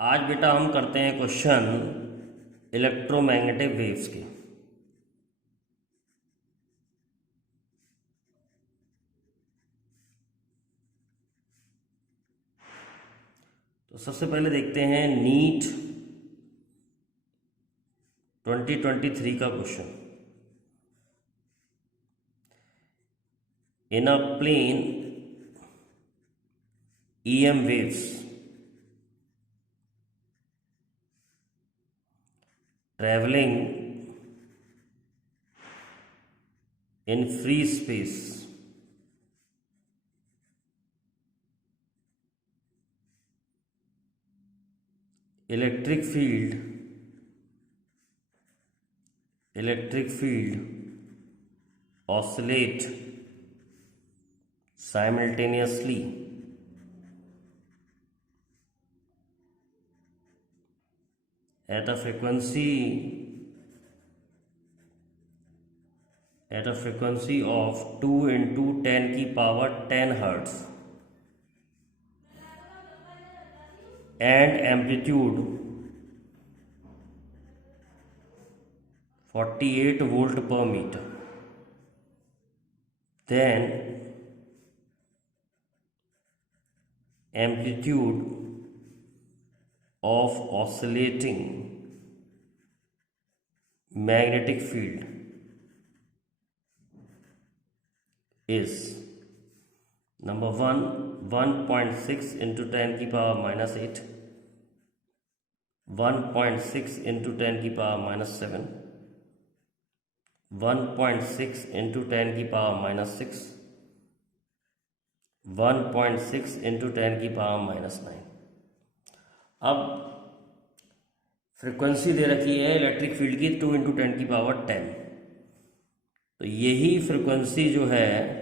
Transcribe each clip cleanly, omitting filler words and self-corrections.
आज बेटा हम करते हैं क्वेश्चन इलेक्ट्रोमैग्नेटिक वेव्स के। तो सबसे पहले देखते हैं नीट 2023 का question. In a plane EM waves traveling in free space, electric field oscillate simultaneously at a frequency of 2 into 10 की power 10 hertz and amplitude 48 volt per meter. Then amplitude of oscillating magnetic field is number 1 1.6 into 10 की power minus 8, 1.6 into 10 की power minus 7, 1.6 into 10 की power minus 6, 1.6 into 10 की power minus 9। अब frequency दे रखी है electric field की 2 into 10 की power 10। तो यही फ्रिक्वेंसी जो है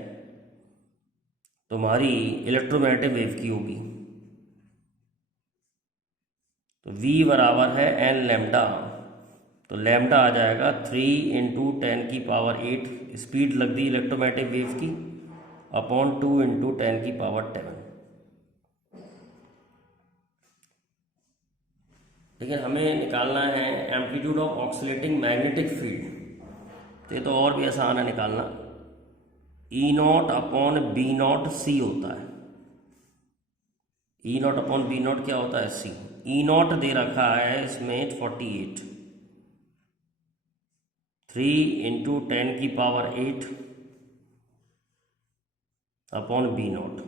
तुम्हारी इलेक्ट्रोमैग्नेटिक वेव की होगी। तो V बराबर है n लैम्डा, तो लैम्डा आ जाएगा 3 इंटू 10 की पावर 8 स्पीड लग दी इलेक्ट्रोमैग्नेटिक वेव की अपॉन 2 इंटू 10 की पावर 10। लेकिन हमें निकालना है amplitude of oscillating magnetic field. तो ये तो और भी आसान है निकालना। E0 अपॉन B0 C होता है। E0 अपॉन B0 क्या होता है? C। E0 दे रखा है इसमें 48, 3 इंटू 10 की पावर 8 अपॉन B0।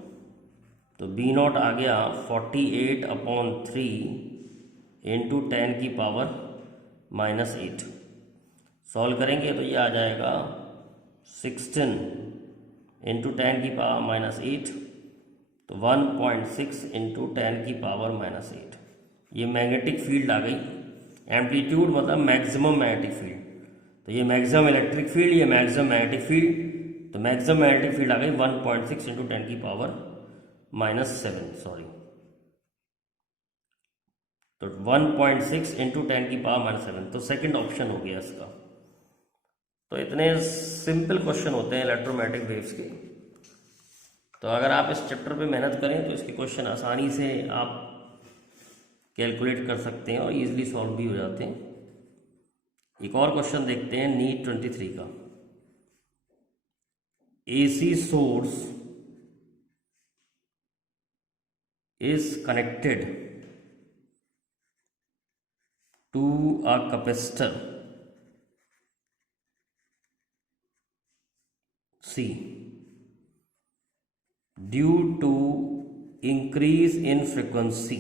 तो B0 आ गया 48 अपॉन 3 इंटू 10 की पावर माइनस 8। सॉल्व करेंगे तो ये आ जाएगा 16 इंटू 10 की पावर माइनस 8, तो 1.6 इंटू 10 की पावर माइनस 8। ये मैग्नेटिक फील्ड आ गई। एम्पलीट्यूड मतलब मैक्सिमम मैग्नेटिक फील्ड। तो ये मैक्सिमम इलेक्ट्रिक फील्ड, ये मैक्सिमम मैग्नेटिक फील्ड। तो मैक्सिमम मैग्नेटिक फील्ड आ गई 1.6 इंटू 10 की पावर माइनस 7, सॉरी। तो 1.6 इंटू 10 की पावर माइनस 7, तो सेकंड ऑप्शन हो गया इसका। तो इतने सिंपल क्वेश्चन होते हैं इलेक्ट्रोमैग्नेटिक वेव्स के। तो अगर आप इस चैप्टर पे मेहनत करें तो इसके क्वेश्चन आसानी से आप कैलकुलेट कर सकते हैं और इजीली सॉल्व भी हो जाते हैं। एक और क्वेश्चन देखते हैं नीट 23 का। AC source is connected to a capacitor C due to increase in frequency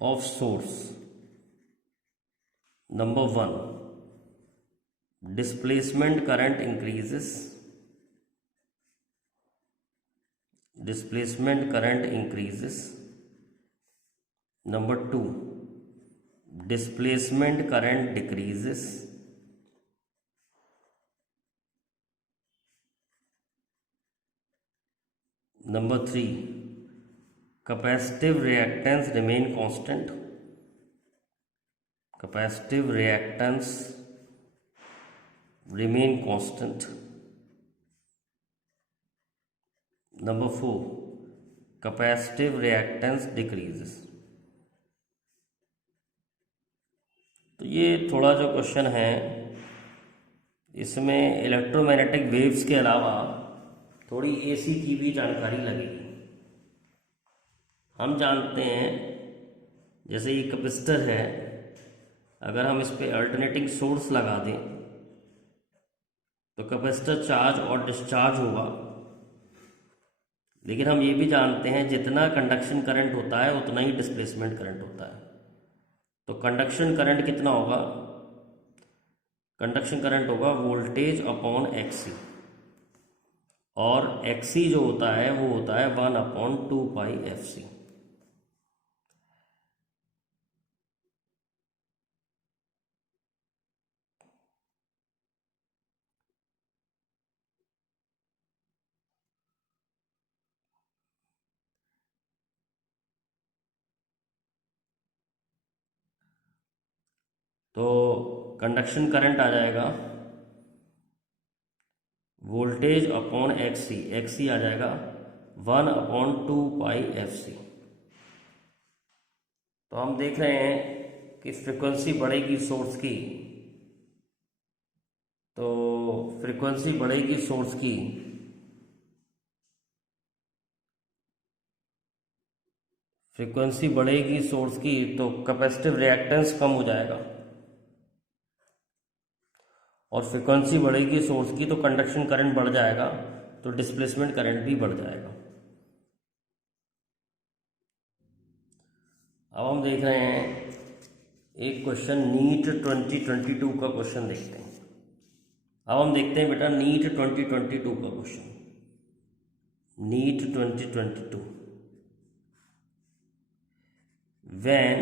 of source. Number 1, displacement current increases. Number 2, displacement current decreases. Number 3, capacitive reactance remain constant. Number 4, capacitive reactance decreases. तो ये थोड़ा जो question है इसमें electromagnetic waves के अलावा थोड़ी AC की भी जानकारी लगेगी। हम जानते हैं जैसे ये कैपेसिटर है, अगर हम इस पर अल्टरनेटिंग सोर्स लगा दें तो कैपेसिटर चार्ज और डिस्चार्ज होगा। लेकिन हम ये भी जानते हैं जितना कंडक्शन करंट होता है उतना ही डिस्प्लेसमेंट करंट होता है। तो कंडक्शन करंट कितना होगा? कंडक्शन करंट होगा वोल्टेज अपॉन एक्सी, और एक्सी जो होता है वो होता है 1/2πfc। तो कंडक्शन करंट आ जाएगा वोल्टेज अपॉन एक्सी, एक्सी आ जाएगा 1/2πfc। तो हम देख रहे हैं कि फ्रीक्वेंसी बढ़ेगी सोर्स की, तो फ्रीक्वेंसी बढ़ेगी सोर्स की फ्रीक्वेंसी बढ़ेगी सोर्स की तो कैपेसिटिव रिएक्टेंस कम हो जाएगा, और फ्रीक्वेंसी बढ़ेगी सोर्स की तो कंडक्शन करंट बढ़ जाएगा, तो डिस्प्लेसमेंट करंट भी बढ़ जाएगा। अब हम देख रहे हैं एक क्वेश्चन नीट 2022 का क्वेश्चन देखते हैं। अब हम देखते हैं बेटा नीट 2022 का question, NEET 2022। When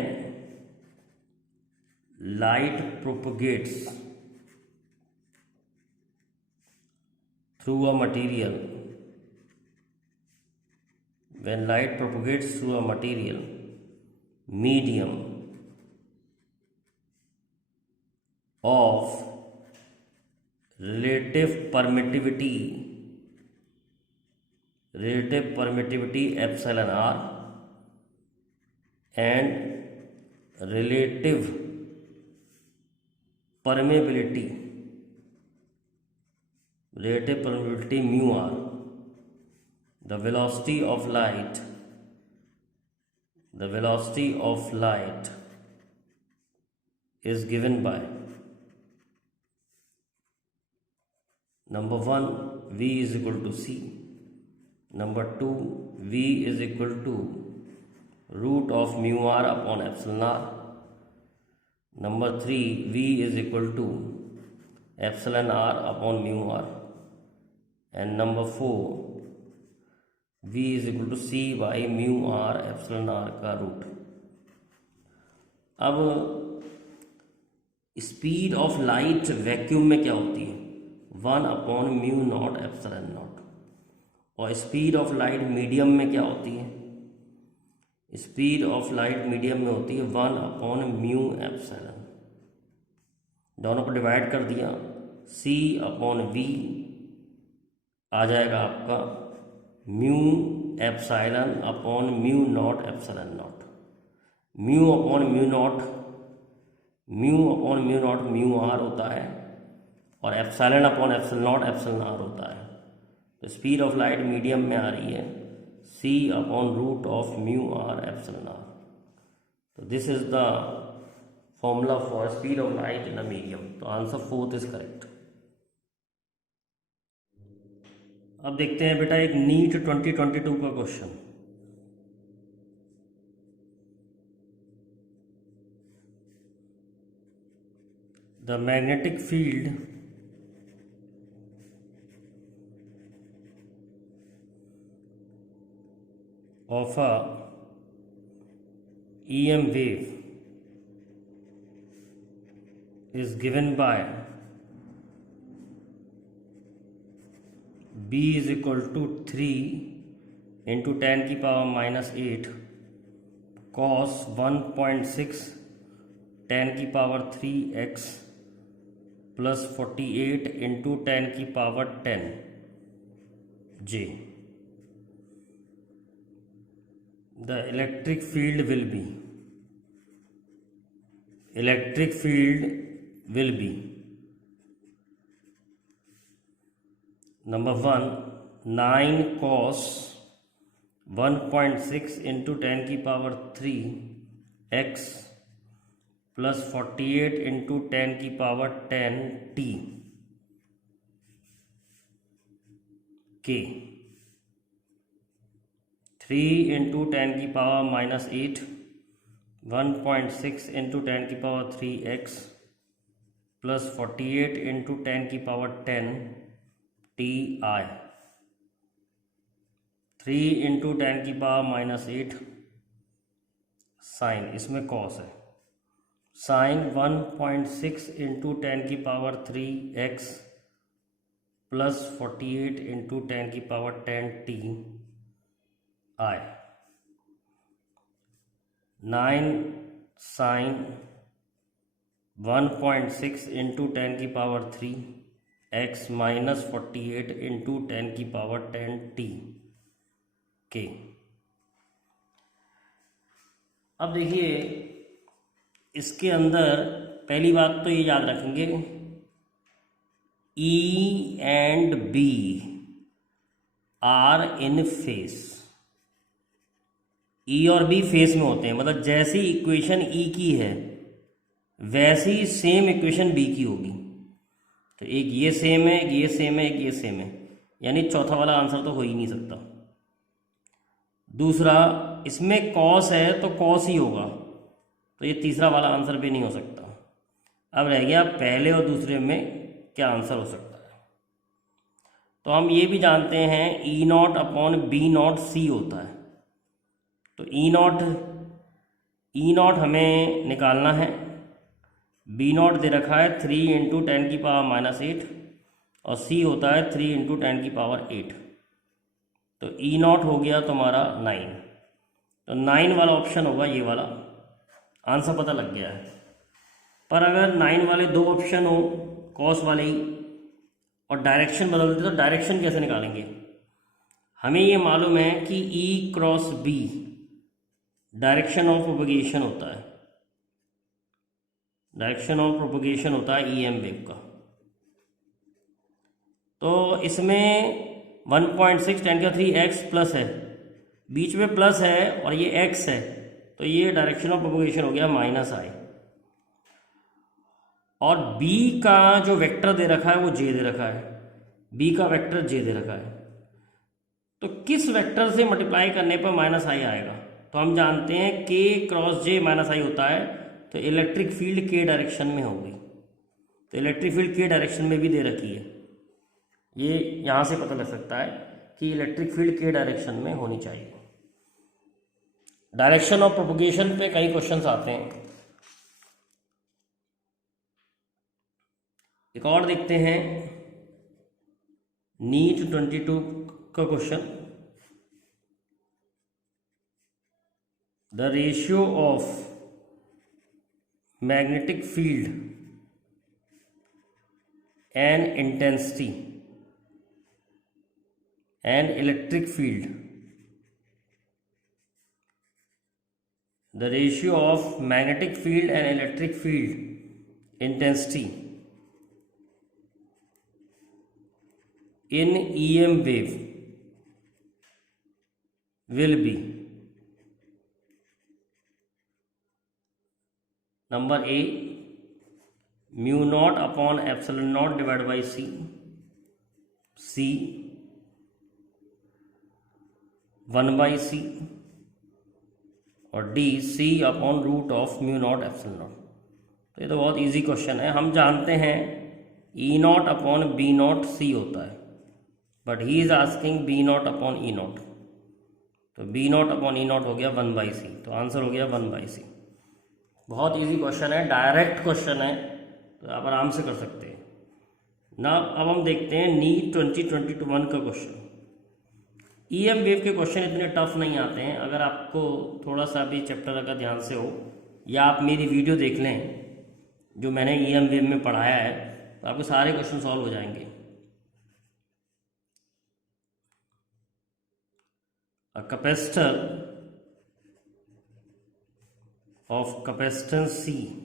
light propagates through a material, when light propagates through a material medium of relative permittivity epsilon r and relative permeability mu r, the velocity of light is given by number 1 v is equal to c, number 2 v is equal to root of mu r upon epsilon r, number 3 v is equal to epsilon r upon mu r, and number 4 v is equal to c by mu r epsilon r का root. अब speed of light vacuum में क्या होती है? 1/μ0 epsilon not. और speed of light medium में क्या होती है? स्पीड ऑफ लाइट मीडियम में होती है 1/μ एप्सिलॉन। दोनों को डिवाइड कर दिया, c/v आ जाएगा आपका mu epsilon upon μ0 epsilon naught. Mu upon μ0 mu R होता है, और epsilon upon epsilon naught epsilon R होता है। तो स्पीड ऑफ लाइट मीडियम में आ रही है c/रूट of mu R epsilon R. तो this is the formula for speed of light in a medium. तो आंसर 4 इज करेक्ट। अब देखते हैं बेटा एक नीट 2022 का question. The magnetic field of a EM wave is given by B is equal to 3 into 10 की power -8 cos 1.6 10 की power 3x plus 48 into 10 की power 10 J। the electric field will be, electric field will be, number 1 9 cos 1.6 into 10 की power 3 x plus 48 into 10 की power 10 t के 3 into 10 की power minus 8 1.6 into 10 की power 3x plus 48 into 10 की power 10 t आई 3 into 10 की power minus 8 sine, इसमें cos है, sine 1.6 into 10 की पावर 3x प्लस 48 इंटू 10 की पावर 10 टी आई 9 साइन 1.6 इंटू 10 की पावर 3 x माइनस 48 इंटू 10 की पावर 10 टी के। अब देखिए इसके अंदर पहली बात तो ये याद रखेंगे E and B are in phase, E और B फेस में होते हैं, मतलब जैसी इक्वेशन E की है वैसी सेम इक्वेशन B की होगी। तो एक ये सेम है, एक ये सेम है, एक ये सेम है, यानी चौथा वाला आंसर तो हो ही नहीं सकता। दूसरा, इसमें कॉस है तो कॉस ही होगा, तो ये तीसरा वाला आंसर भी नहीं हो सकता। अब रह गया पहले और दूसरे में क्या आंसर हो सकता है। तो हम ये भी जानते हैं E naught upon B naught C होता है। तो ई नॉट हमें निकालना है, बी नॉट दे रखा है 3 इंटू 10 की पावर माइनस 8 और सी होता है 3 इंटू 10 की पावर 8। तो ई नॉट हो गया तुम्हारा 9, तो 9 वाला ऑप्शन होगा ये वाला, आंसर पता लग गया है। पर अगर 9 वाले दो ऑप्शन हो कॉस वाले ही और डायरेक्शन बदल देते तो डायरेक्शन कैसे निकालेंगे। हमें ये मालूम है कि E cross B direction of propagation होता है, डायरेक्शन ऑफ प्रोपगेशन होता है EM वेव का। तो इसमें 1.6 10 का 3x प्लस है, बीच में प्लस है और ये x है, तो ये डायरेक्शन ऑफ प्रोपगेशन हो गया माइनस i। और b का जो वेक्टर दे रखा है वो j दे रखा है, b का वेक्टर j दे रखा है। तो किस वेक्टर से मल्टीप्लाई करने पर माइनस i आएगा। तो हम जानते हैं k cross j minus i होता है, तो इलेक्ट्रिक फील्ड k डायरेक्शन में होगी। तो इलेक्ट्रिक फील्ड k डायरेक्शन में भी दे रखी है, ये यहाँ से पता लग सकता है कि इलेक्ट्रिक फील्ड k डायरेक्शन में होनी चाहिए। डायरेक्शन ऑफ प्रोपगेशन पे कई क्वेश्चंस आते हैं। एक और देखते हैं नीट 22 का question, the ratio of magnetic field and intensity and electric field, the ratio of magnetic field and electric field intensity in EM wave will be, number A mu naught upon epsilon naught divided by C 1 by C, और D C upon root of mu not epsilon not. तो ये तो बहुत easy question है, हम जानते हैं E naught upon B naught C होता है, but he is asking B naught upon E naught. तो B naught upon E naught हो गया 1 बाई सी, तो आंसर हो गया 1 बाई सी। बहुत इजी क्वेश्चन है, डायरेक्ट क्वेश्चन है, तो आप आराम से कर सकते हैं ना। अब हम देखते हैं नीट 2021 का क्वेश्चन। EM वेव के क्वेश्चन इतने टफ नहीं आते हैं, अगर आपको थोड़ा सा भी चैप्टर अगर ध्यान से हो या आप मेरी वीडियो देख लें जो मैंने EM वेव में पढ़ाया है, तो आपके सारे क्वेश्चन सॉल्व हो जाएंगे। A capacitor of capacitance C,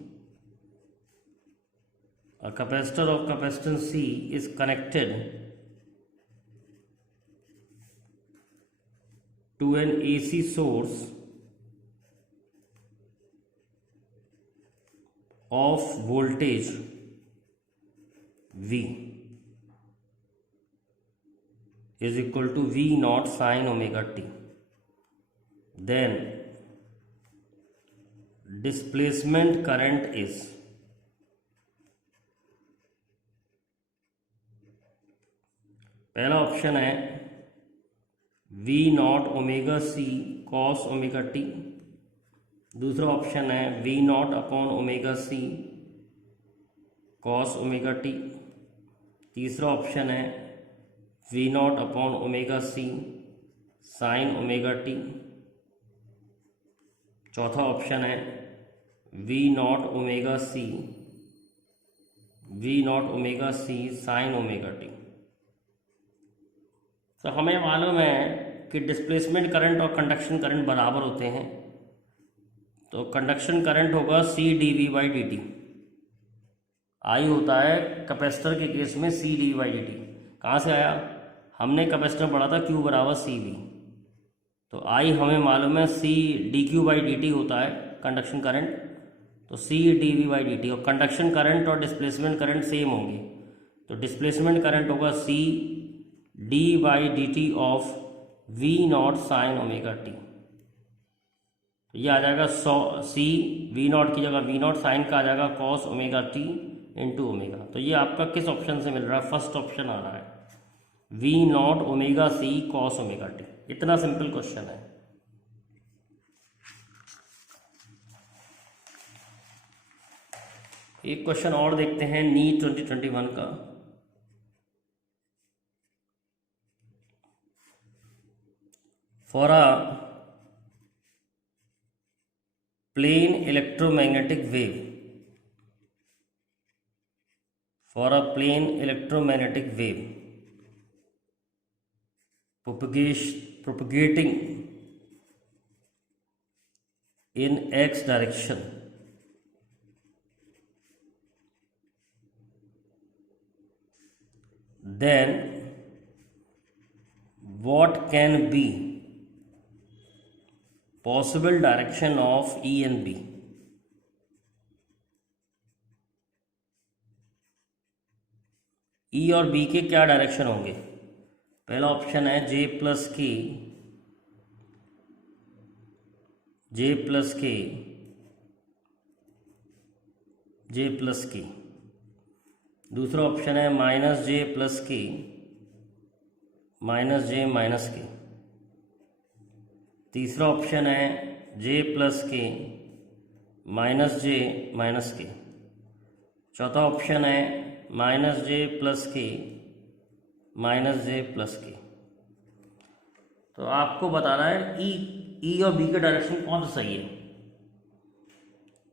a capacitor of capacitance C is connected to an AC source of voltage V is equal to V naught sin omega t. Then displacement current is पहला option है V naught omega C cos omega T, दूसरा option है V naught upon omega C cos omega T, तीसरा option है V naught upon omega C sine omega T, चौथा option है V naught omega C sine omega T. तो हमें मालूम है कि डिस्प्लेसमेंट करंट और कंडक्शन करंट बराबर होते हैं, तो कंडक्शन करंट होगा C D V by D T. I होता है कैपेसिटर के केस में C D V by D T. कहाँ से आया? हमने कैपेसिटर पढ़ा था क्यू बराबर सी वी, तो आई हमें मालूम है C D Q by D T होता है कंडक्शन करंट, तो C D V by D T. और कंडक्शन करंट और डिस्प्लेसमेंट करंट सेम होंगे, तो डिस्प्लेसमेंट करंट होगा C D by D T of V not sine omega T. तो ये आ जाएगा सी वी नॉट की जगह वी नॉट, साइन का आ जाएगा cos omega T into omega. तो ये आपका किस ऑप्शन से मिल रहा है? फर्स्ट ऑप्शन आ रहा है V not omega C cos omega T. इतना सिंपल क्वेश्चन है। एक क्वेश्चन और देखते हैं नीट 2021 का। For a plane electromagnetic wave, for a plane electromagnetic wave propagating in x direction, then what can be possible direction of E and B? ई और B के क्या डायरेक्शन होंगे? पहला ऑप्शन है जे प्लस के, जे प्लस के, जे प्लस के, दूसरा ऑप्शन है माइनस जे प्लस के, माइनस जे माइनस के, तीसरा ऑप्शन है जे प्लस के माइनस जे माइनस के, चौथा ऑप्शन है माइनस जे प्लस के माइनस जे प्लस के। तो आपको बताना है ई और बी का डायरेक्शन कौन सा सही है।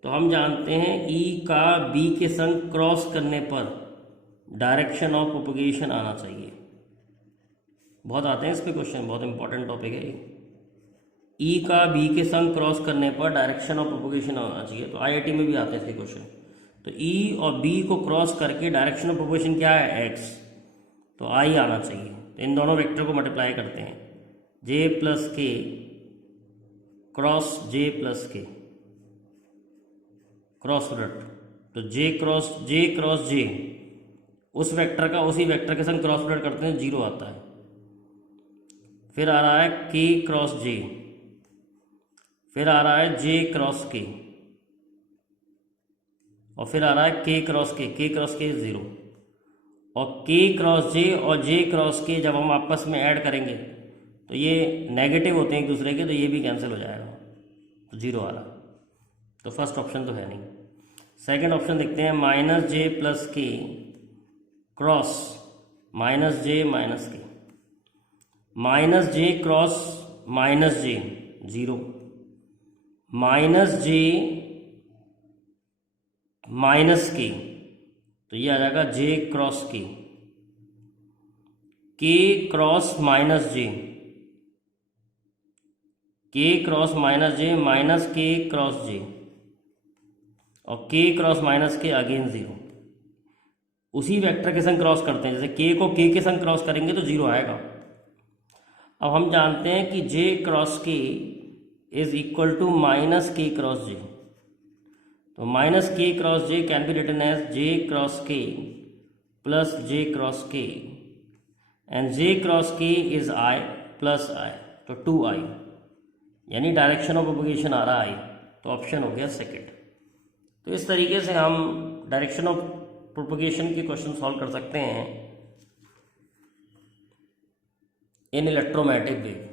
तो हम जानते हैं ई का बी के संग क्रॉस करने पर डायरेक्शन ऑफ प्रोपगेशन आना चाहिए। बहुत आते हैं इस पे क्वेश्चन, बहुत इंपॉर्टेंट टॉपिक है। ई का बी के संग क्रॉस करने पर डायरेक्शन ऑफ प्रोपगेशन आना चाहिए, तो आईआईटी में भी आते हैं इसके क्वेश्चन। तो ई और बी को क्रॉस करके डायरेक्शन ऑफ प्रोपोर्शन क्या है? एक्स, तो आई आना चाहिए। तो इन दोनों वेक्टर को मल्टीप्लाई करते हैं, जे प्लस के क्रॉस जे प्लस के क्रॉस प्रोडक्ट, तो जे क्रॉस जे उस वेक्टर का उसी वेक्टर के संग क्रॉस प्रोडक्ट करते हैं, जीरो आता है। फिर आ रहा है के क्रॉस जे, फिर आ रहा है जे क्रॉस के, और फिर आ रहा है के क्रॉस के जीरो, और के क्रॉस जे और जे क्रॉस के जब हम आपस में ऐड करेंगे तो ये नेगेटिव होते हैं एक दूसरे के, तो ये भी कैंसिल हो जाएगा, तो जीरो आ रहा। तो फर्स्ट ऑप्शन तो है नहीं। सेकंड ऑप्शन देखते हैं, माइनस जे प्लस के क्रॉस माइनस जे माइनस के, माइनस जे क्रॉस माइनस जे जीरो, माइनस जे माइनस के, तो ये आ जाएगा जे क्रॉस के क्रॉस माइनस जे, के क्रॉस माइनस जे माइनस के क्रॉस जे, और k क्रॉस माइनस के अगेन 0, उसी वेक्टर के संग क्रॉस करते हैं। जैसे k को k के संग क्रॉस करेंगे तो 0 आएगा। अब हम जानते हैं कि j cross k is equal to minus k cross j, तो minus k cross j can be written as j cross k plus j cross k, and j cross k is i plus i, तो 2i, यानी direction of propagation आ रहा है i, तो option हो गया second. तो इस तरीके से हम डायरेक्शन ऑफ प्रोपगेशन के क्वेश्चन सॉल्व कर सकते हैं इन इलेक्ट्रोमैग्नेटिक वेव।